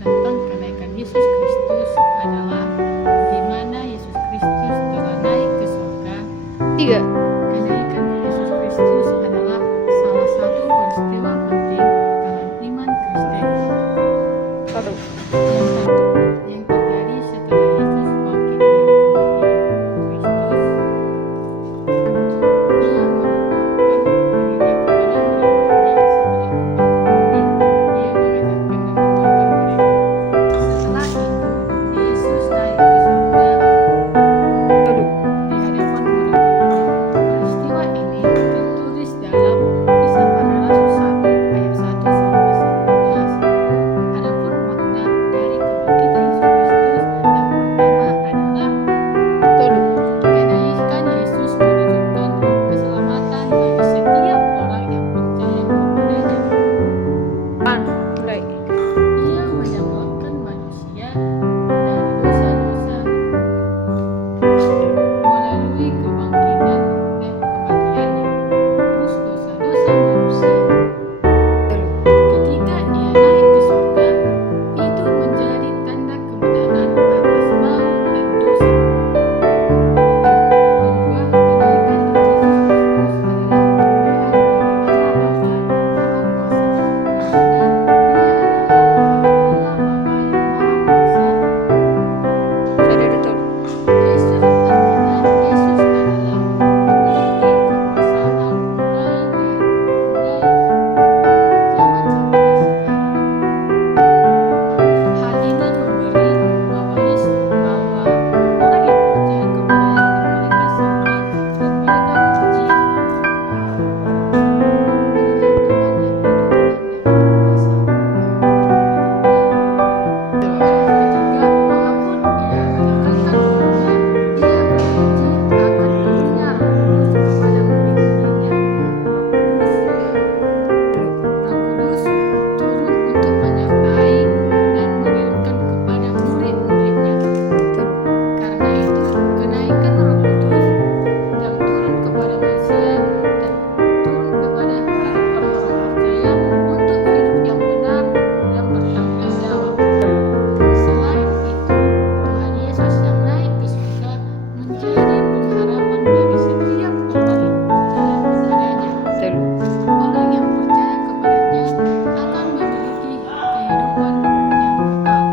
tentang kenaikan Yesus Kristus adalah di mana Yesus Kristus telah naik ke surga. 3. Kenaikan Yesus Kristus adalah salah satu peristiwa penting dalam iman Kristen. 1. Yang terjadi setelah Yesus bangkit dari kematian. Kristus Ia menampakkan dirinya kepada murid-muridnya setelah membangun bumi. Ia mengajarkan dan mengajarkan mereka. Setelah itu, Yesus naik ke surga di hadapan murid-muridnya. Peristiwa ini tertulis dalam Kisah Para Rasul 1 ayat 1 sampai 11. Adapun makna dari kebangkitan Yesus Kristus yang pertama adalah kenaikan Yesus menunjukkan keselamatan bagi setiap orang yang percaya kepadanya. Mulai. Ia menyelamatkan manusia dari dosa-dosa melalui kebangkitan dan kematiannya, menebus dosa-dosa manusia. Ketika ia naik ke surga, itu menjadi tanda kemenangan atas maut dan dosa. Kedua, kenaikan Tuhan Yesus Kristus adalah kemuliaan bagi Allah Bapa yang Maha Kuasa, karena Dia adalah Allah Bapa yang Maha Kuasa. Betul. Yesus artinya Yesus adalah memiliki kekuasaan mulai zaman sampai sekarang. Hal ini memberi bahwa orang yang percaya kepadanya dan mereka sembah dan mereka puji adalah Tuhan yang hidup dan yang berkuasa. Ketiga, walaupun ia meninggalkan dunia, ia berjanji akan turunnya Roh Kudus kepada murid-muridnya. Roh Kudus turun untuk menyertai dan mengirimkan kepada murid-muridnya. Karena itu, kenaikan Roh Kudus yang turun kepada manusia dan turun kepada orang-orang percaya untuk hidup yang benar dan bertanggung jawab. Selain itu, Tuhan Yesus yang naik ke surga menjadi pengharapan bagi setiap orang yang percaya kepadanya. Orang yang percaya kepadanya akan memiliki kehidupan yang kekal.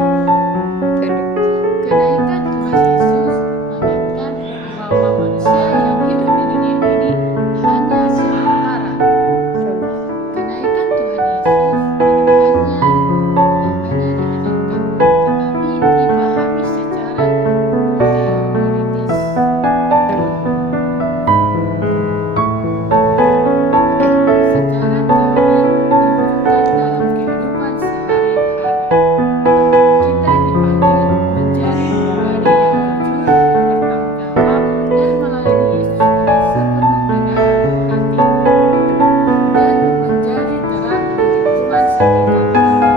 Kenaikan Tuhan Yesus mengingatkan bahwa manusia yang hidup di dunia ini hanya sementara. Kenaikan Tuhan Yesus tidak hanya diajarkan, tetapi dipahami secara teoritis. Secara teori diwujudkan dalam kehidupan sehari-hari. Kita dipanggil menjadi pribadi yang jujur, bertanggung jawab, dan melayani Yesus dengan sepenuh dengan hati, dan menjadi terang di lingkungan sekitar kita.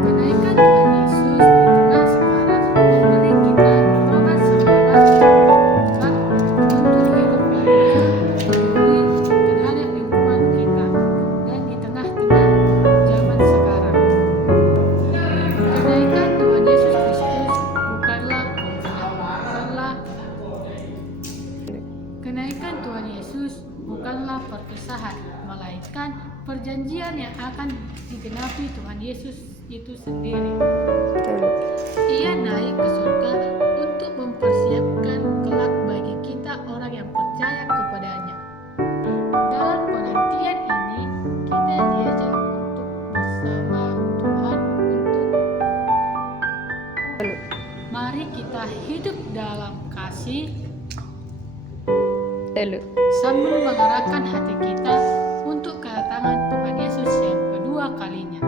Kenaikan Tuhan Yesus di tengah sekarang memberi kita dorongan semangat untuk hidup yang jujur, peduli terhadap lingkungan kita, dan di tengah-tengah zaman sekarang. Kenaikan Tuhan Yesus Kristus bukanlah Kenaikan Tuhan Yesus bukanlah perpisahan, melainkan perjanjian yang akan digenapi Tuhan Yesus itu sendiri. Ia naik ke surga untuk mempersiapkan kelak bagi kita orang yang percaya kepadanya. Dalam penantian ini, kita diajak untuk bersama Tuhan mari kita hidup dalam kasih sambil mengarahkan hati kita untuk kedatangan Tuhan Yesus yang kedua kalinya.